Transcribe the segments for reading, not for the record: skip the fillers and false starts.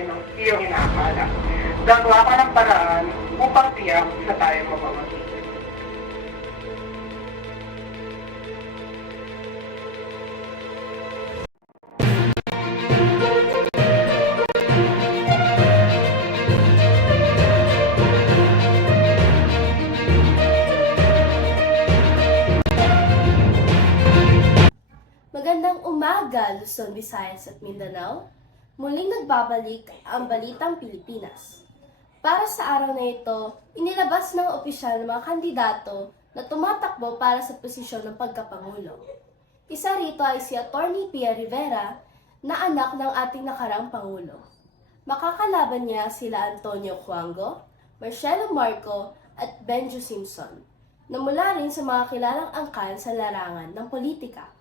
tayo ng iyong inaakala. Gagawa ka ng paraan upang tiyak sa tayo mapamagin. Magandang umaga, Luzon, Visayas at Mindanao. Muling nagbabalik ang Balitang Pilipinas. Para sa araw na ito, inilabas ng opisyal ng mga kandidato na tumatakbo para sa posisyon ng pagkapangulo. Isa rito ay si Atty. Pia Rivera na anak ng ating nakaraang Pangulo. Makakalaban niya sila Antonio Cuango, Marcelo Marco at Benjo Simpson, na mula rin sa mga kilalang angkan sa larangan ng politika.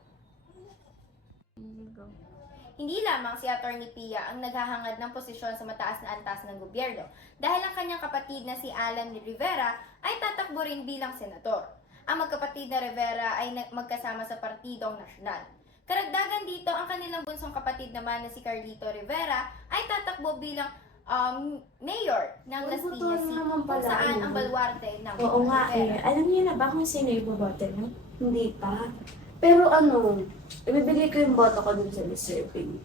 Hindi lamang si Atty. Pia ang naghahangad ng posisyon sa mataas na antas ng gobyerno dahil ang kanyang kapatid na si Alan Rivera ay tatakbo rin bilang senador. Ang magkapatid na Rivera ay magkasama sa Partidong Nasyonal. Karagdagan dito, ang kanilang bunsong kapatid naman na si Carlito Rivera ay tatakbo bilang mayor ng Las Piñas City, kung saan ang baluarte ng Oo nga Rivera. Alam niyo na ba kung sino yung bobote mo? Hindi pa. Pero ibibigay ko yung boto ko dun sa deserving.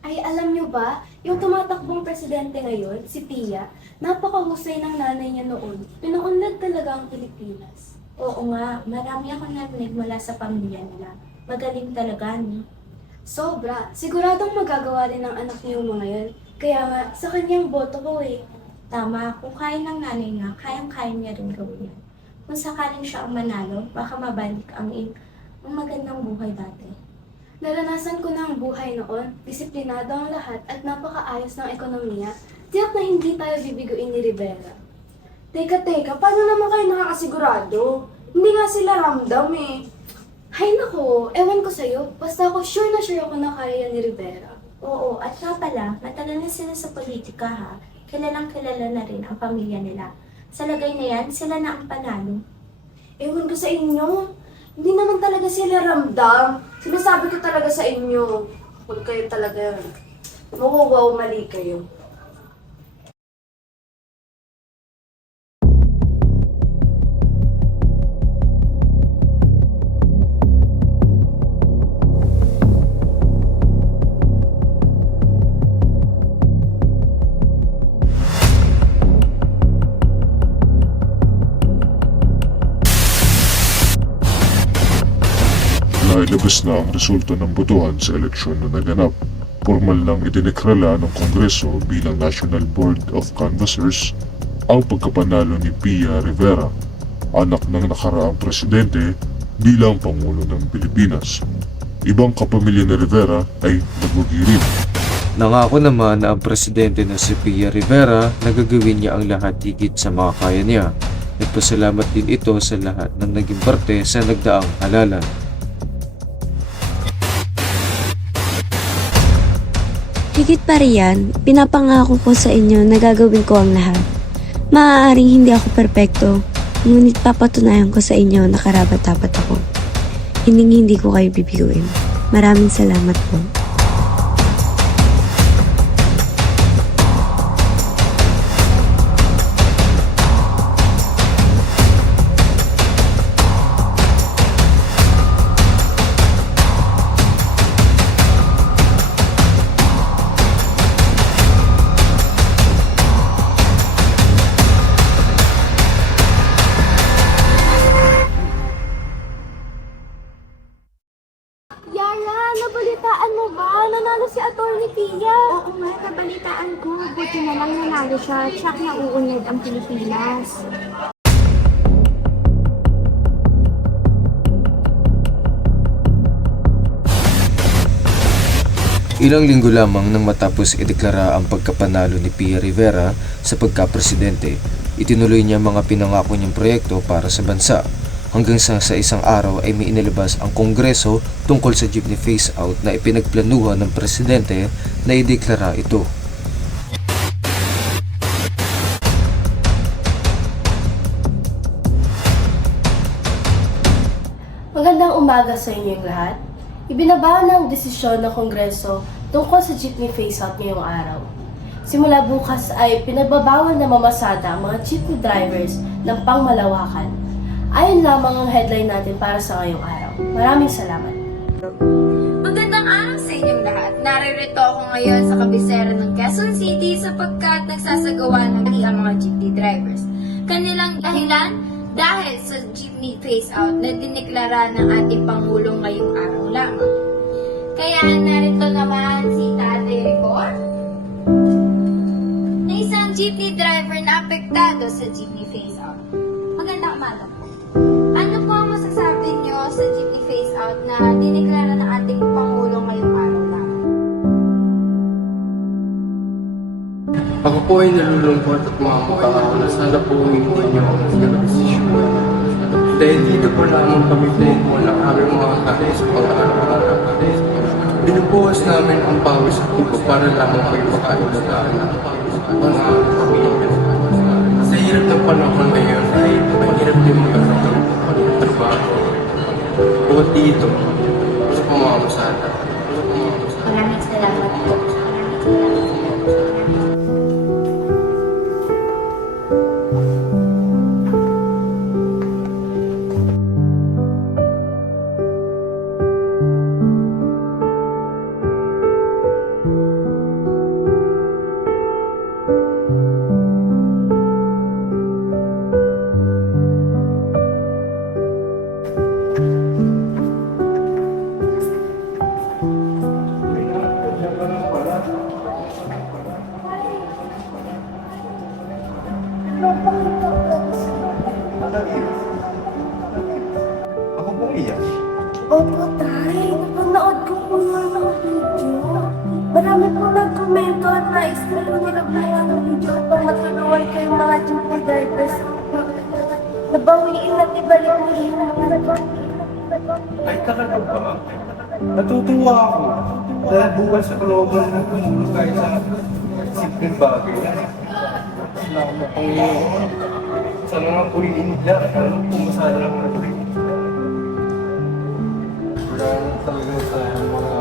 Ay, alam nyo ba, yung tumatakbong presidente ngayon, si Pia, napakahusay ng nanay niya noon. Pinaunlad talaga ang Pilipinas. Oo nga, marami akong narinig mula sa pamilya nila. Magaling talaga, no? Sobra. Siguradong magagawa rin ng anak niyo mga yun. Kaya nga, sa kanyang boto ko eh. Tama, kung kaya ng nanay niya, kayang-kaya niya rin gawin yan. Kung sakaling siya ang manalo, baka mabalik ang magandang buhay dati. Naranasan ko na ang buhay noon, disiplinado ang lahat at napakaayos ng ekonomiya. Tiyak na hindi tayo bibiguin ni Rivera. Teka, paano naman kayo nakakasigurado? Hindi nga sila ramdam eh. Hay nako, ewan ko sa'yo, basta ako sure ako na kaya yan ni Rivera. Oo, at nga pala, matagal na sila sa politika ha. Kilalang kilala na rin ang pamilya nila. Sa lagay na yan, sila na ang panalo. Ewan ko sa inyo. Hindi naman talaga sila ramdam. Sinasabi ko talaga sa inyo. Huwag kayo talaga. Mawawaw, mali kayo. Nailabas na ang resulta ng botohan sa eleksyon na naganap. Formal nang idinekrala ng Kongreso bilang National Board of Canvassers ang pagkapanalo ni Pia Rivera, anak ng nakaraang presidente bilang Pangulo ng Pilipinas. Ibang kapamilya ni Rivera ay nagugi rin. Nangako naman na ang presidente na si Pia Rivera na gagawin niya ang lahat higit sa makakaya niya. Nagpasalamat din ito sa lahat ng naging parte sa nagdaang halalan. Higit pa riyan, pinapangako ko sa inyo na gagawin ko ang lahat. Maaaring hindi ako perpekto, ngunit papatunayan ko sa inyo na karapat-dapat ako. Hindi ko kayo bibiguin. Maraming salamat po. Yara, nabalitaan mo ba? Nanalo si Atty. Pia. Oo nga, kabalitaan ko. Buti na lang nanalo siya, tsak na uunlad ang Pilipinas. Ilang linggo lamang nang matapos ideklara ang pagkapanalo ni Pia Rivera sa pagkapresidente, itinuloy niya mga pinangako niyang proyekto para sa bansa. Hanggang sa isang araw ay may inilabas ang Kongreso tungkol sa jeepney phase-out na ipinagplanuhan ng presidente na ideklara ito. Magandang umaga sa inyong lahat. Ibinaba ng desisyon ng Kongreso tungkol sa jeepney phase-out ngayong araw. Simula bukas ay pinagbabawal na mamasada ang mga jeepney drivers ng pangmalawakan. Ayon lamang ang headline natin para sa ngayong araw. Maraming salamat. Magandang araw sa inyong lahat. Naririto ako ngayon sa kabisera ng Quezon City sapagkat nagsasagawa ng mali ang mga jeepney drivers. Kanilang dahilan dahil sa jeepney phase-out na diniklara ng ating Pangulo ngayong araw lamang. Kaya narito naman si Tate Ricor, na isang jeepney driver na apektado sa jeepney phase-out. Magandang umaga po. Ano po ang masasabi niyo sa jeepney phase-out na diniklara ng ating Pangulo ngayong araw lamang? Ako po ay nalulungkot at mamukha ako na sana po hindi niyo ang desisyon. Dahil dito po lamang kami po ng aming mga kare sa pang-araw-araw. Binubuhas namin ang pawis at iba para lamang kayo makaibataan ng mga pamilya. Sa hirap ng panahon ngayon ay mahirap din magkaroon ng trabaho. Bukod dito, sa pamamasada. Maraming salamat po. Ako po iyak. Opo, tay. Napanood ko po mga video. Marami po nag-komento at nais na po nila gumawa ng video upang matulungan kayo mga jeepney drivers. Nabawiin at ibalik nila yung mga Ay, talaga ba? Natutuwa ako. Dahil bukas sa kalooban ng tumulong kahit sa simpleng bagay. Salamat ang iyo. Sana nga po nila. Pumasada lang na rin. Wala na talaga sa mga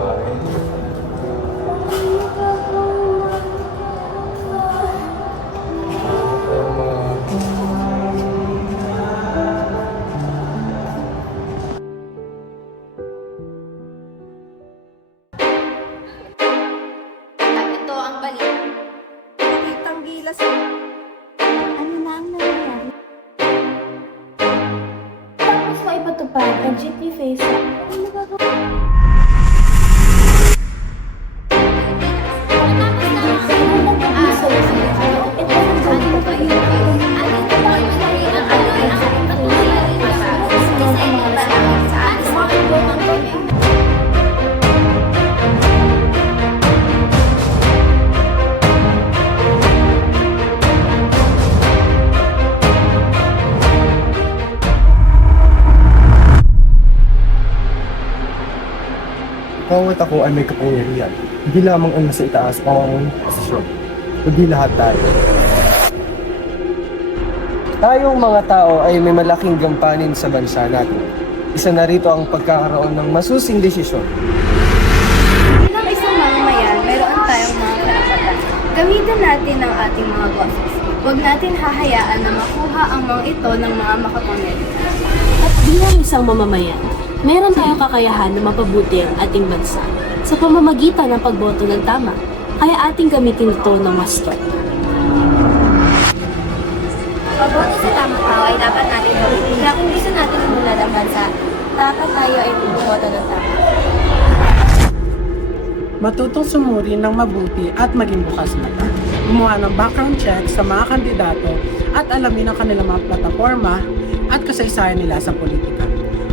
At ito ang balita. Ano na ang nangyayari? Tapos maipatupad ang jeepney phase-out. bawat ako ay may kapangyarihan. Hindi lamang ang nasa itaas ang posisyon. Kundi lahat tayo. Tayong mga tao ay may malaking gampanin sa bansa natin. Isa na rito ang pagkakaroon ng masusing desisyon. Bilang isang mamamayan, meron tayong mga karapatan. Gamitin natin ang ating mga boses. Huwag natin hahayaan na makuha ang mga ito ng mga makapangyarihan. At bilang isang mamamayan, meron tayong kakayahan na mapabuti ang ating bansa sa pamamagitan ng pagboto ng tama, kaya ating gamitin ito ng master. Pagboto sa tamang tao ay dapat natin gawin. Kaya kung gusto natin umunlad ang bansa, dapat tayo ay bumoto ng tama. Matutong sumuri ng mabuti at maging bukas mata. Gumawa ng background check sa mga kandidato at alamin ang kanilang mga plataforma at kasaysayan nila sa politika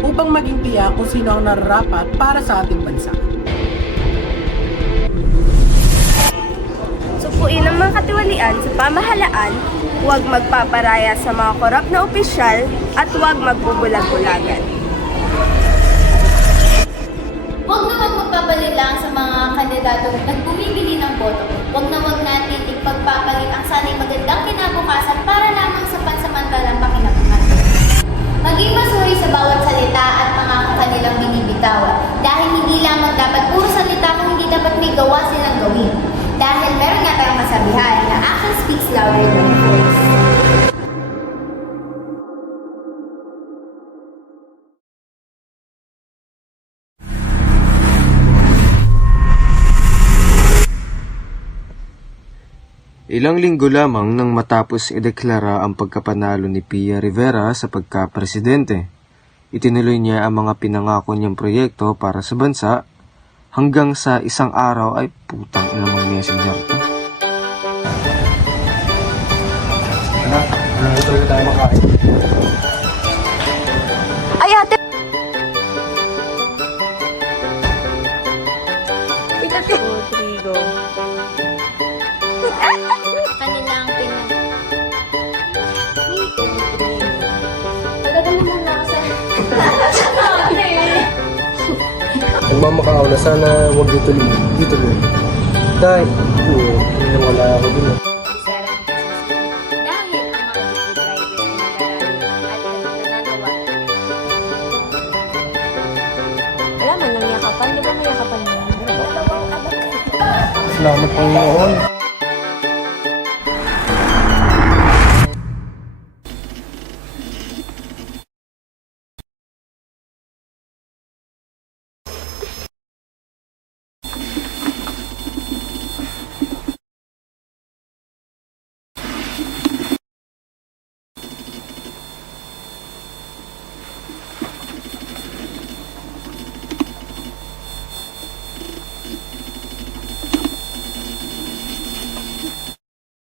upang maging tiyak kung sino ang nararapat para sa ating bansa. Supuin ang mga katiwalian sa pamahalaan, huwag magpaparaya sa mga korap na opisyal at huwag magbubulag-bulagan. Huwag na huwag magpapalinlang sa mga kandidatong nagbumibili ng boto. Huwag na huwag natin ipagpapalit ang sanay magandang kinabukasan para lamang sa pansamantalang pakinabangan. Maging masuri sa bawat salita at mga kanilang binibitawan. Dahil hindi lamang dapat puro salita kung hindi dapat may gawa silang gawin. Dahil meron nga tayong kasabihan, Ilang linggo lamang nang matapos ideklara ang pagkapanalo ni Pia Rivera sa pagka-presidente, itinuloy niya ang mga pinangako niyang proyekto para sa bansa hanggang sa isang araw ay putang inamang messenger to. Ano tuloy tayo makain? Ay, ate! Rodrigo. Kanilang Talaga naman na ako sa... Nagmamakaaw na sana huwag dito tuloy. Dahil, wala ako din. dahil ang mga jeepney drivers ay nag-aaral at nananawa. Wala man lang yakapan. Di ba may yakapan mo? Salamat Panginoon.